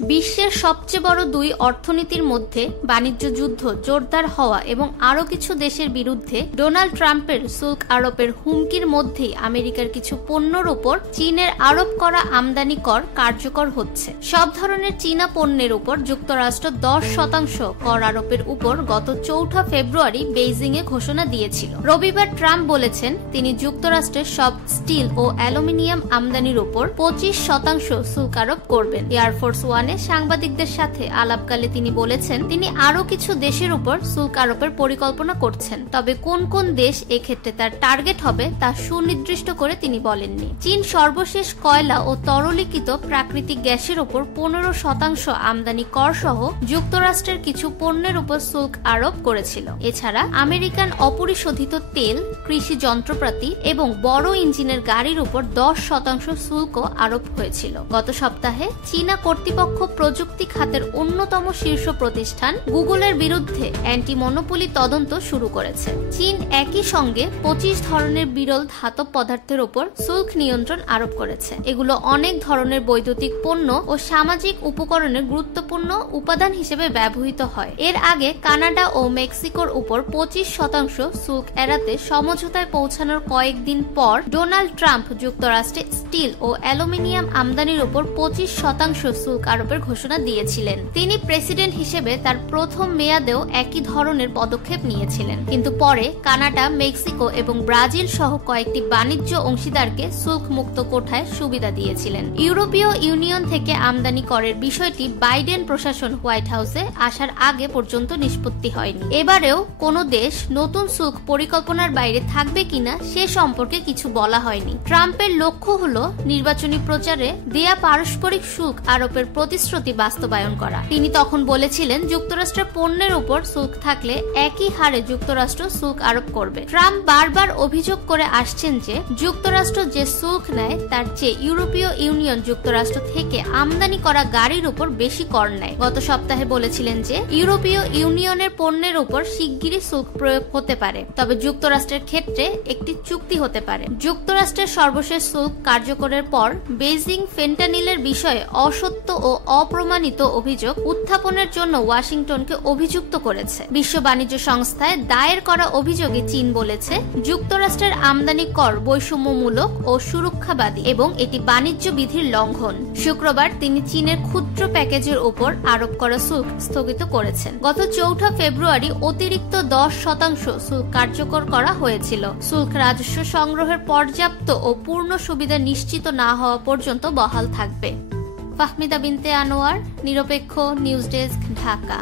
বিশ্বের সবচেয়ে বড় দুই অর্থনীতির মধ্যে বাণিজ্য যুদ্ধ জোরদার হওয়া এবং আরও কিছু দেশের বিরুদ্ধে ডোনাল্ড ট্রাম্পের শুল্ক আরোপের হুমকির মধ্যেই আমেরিকার কিছু পণ্যের উপর চীনের আরোপ করা আমদানি কর কার্যকর হচ্ছে। সব ধরনের চীনা পণ্যের উপর যুক্তরাষ্ট্র 10% কর আরোপের উপর গত 4 ফেব্রুয়ারি বেইজিংয়ে ঘোষণা দিয়েছিল। রবিবার ট্রাম্প বলেছেন তিনি যুক্তরাষ্ট্রের সব স্টিল ও অ্যালুমিনিয়াম আমদানির উপর 25% শুল্ক আরোপ করবেন। এয়ারফোর্স সাংবাদিকদের সাথে আলাপকালে তিনি বলেছেন তিনি আরো কিছু দেশের উপর শুল্ক আরোপের পরিকল্পনা করছেন, তবে কোন কোন দেশ এক্ষেত্রে তার টার্গেট হবে তা সুনির্দিষ্ট করে তিনি বলেননি। চীন সর্বশেষ কয়লা ও তরলীকৃত প্রাকৃতিক গ্যাসের উপর 15% আমদানি কর সহ যুক্তরাষ্ট্রের কিছু পণ্যের উপর শুল্ক আরোপ করেছিল। এছাড়া আমেরিকান অপরিশোধিত তেল, কৃষি যন্ত্রপাতি এবং বড় ইঞ্জিনের গাড়ির উপর 10% শুল্ক আরোপ হয়েছিল। গত সপ্তাহে চীনা কর্তৃপক্ষ প্রযুক্তি খাতের অন্যতম শীর্ষ প্রতিষ্ঠান গুগলের বিরুদ্ধে অ্যান্টি মনোপলি তদন্ত শুরু করেছে। চীন একই সঙ্গে 25 ধরনের বিরল ধাতব পদার্থের উপর শুল্ক নিয়ন্ত্রণ আরোপ করেছে। এগুলো অনেক ধরনের বৈদ্যুতিক পণ্য ও সামাজিক উপকরণের গুরুত্বপূর্ণ উপাদান হিসেবে ব্যবহৃত হয়। এর আগে কানাডা ও মেক্সিকোর উপর 25% শুল্ক এড়াতে সমঝোতায় পৌঁছানোর কয়েকদিন পর ডোনাল্ড ট্রাম্প যুক্তরাষ্ট্রে স্টিল ও অ্যালুমিনিয়াম আমদানির উপর 25% শুল্ক আরোপের ঘোষণা দিয়েছিলেন। তিনি প্রেসিডেন্ট হিসেবে তার প্রথম মেয়াদেও একই ধরনের পদক্ষেপ নিয়েছিলেন, কিন্তু পরে কানাডা, মেক্সিকো এবং ব্রাজিল সহ কয়েকটি বাণিজ্য অংশীদারকে শুল্ক মুক্ত কোঠায় সুবিধা দিয়েছিলেন। ইউরোপীয় ইউনিয়ন থেকে আমদানি করের বিষয়টি বাইডেন প্রশাসন হোয়াইট হাউসে আসার আগে পর্যন্ত নিষ্পত্তি হয়নি। এবারেও কোনো দেশ নতুন শুল্ক পরিকল্পনার বাইরে থাকবে কিনা সে সম্পর্কে কিছু বলা হয়নি। ট্রাম্পের লক্ষ্য হলো নির্বাচনী প্রচারে দেয়া পারস্পরিক শুল্ক আরোপের প্রতিশ্রুতি বাস্তবায়ন করা। তিনি তখন বলেছিলেন যুক্তরাষ্ট্রের পণ্যের উপর শুল্ক থাকলে একই হারে যুক্তরাষ্ট্র শুল্ক আরোপ করবে। ট্রাম্প বারবার অভিযোগ করে আসছেন যে যুক্তরাষ্ট্র যে শুল্ক নেয় তার চেয়ে ইউরোপীয় ইউনিয়ন যুক্তরাষ্ট্র থেকে আমদানি করা গাড়ির উপর বেশি কর নেয়। গত সপ্তাহে বলেছিলেন যে ইউরোপীয় ইউনিয়নের পণ্যের উপর শিগগিরই শুল্ক প্রয়োগ হতে পারে, তবে যুক্তরাষ্ট্রের ক্ষেত্রে একটি চুক্তি হতে পারে। যুক্তরাষ্ট্রের সর্বশেষ শুল্ক কার্যকরের পর বেইজিং ফেন্টানিলের বিষয়ে অসত্য ও অপ্রমাণিত অভিযোগ উত্থাপনের জন্য ওয়াশিংটনকে অভিযুক্ত করেছে। বিশ্ব বাণিজ্য সংস্থায় দায়ের করা অভিযোগে চীন বলেছে যুক্তরাষ্ট্রের আমদানি কর বৈষম্যমূলক ও সুরক্ষাবাদী এবং এটি বাণিজ্য বিধির লঙ্ঘন। শুক্রবার তিনি চীনের ক্ষুদ্র প্যাকেজের উপর আরোপ করা শুল্ক স্থগিত করেছেন। গত 4 ফেব্রুয়ারি অতিরিক্ত 10% শুল্ক কার্যকর করা হয়েছিল। শুল্ক রাজস্ব সংগ্রহের পর্যাপ্ত ও পূর্ণ সুবিধা নিশ্চিত না হওয়া পর্যন্ত বহাল থাকবে। ফাহমিদা বিনতে আনোয়ার, নিরপেক্ষ নিউজ ডেস্ক, ঢাকা।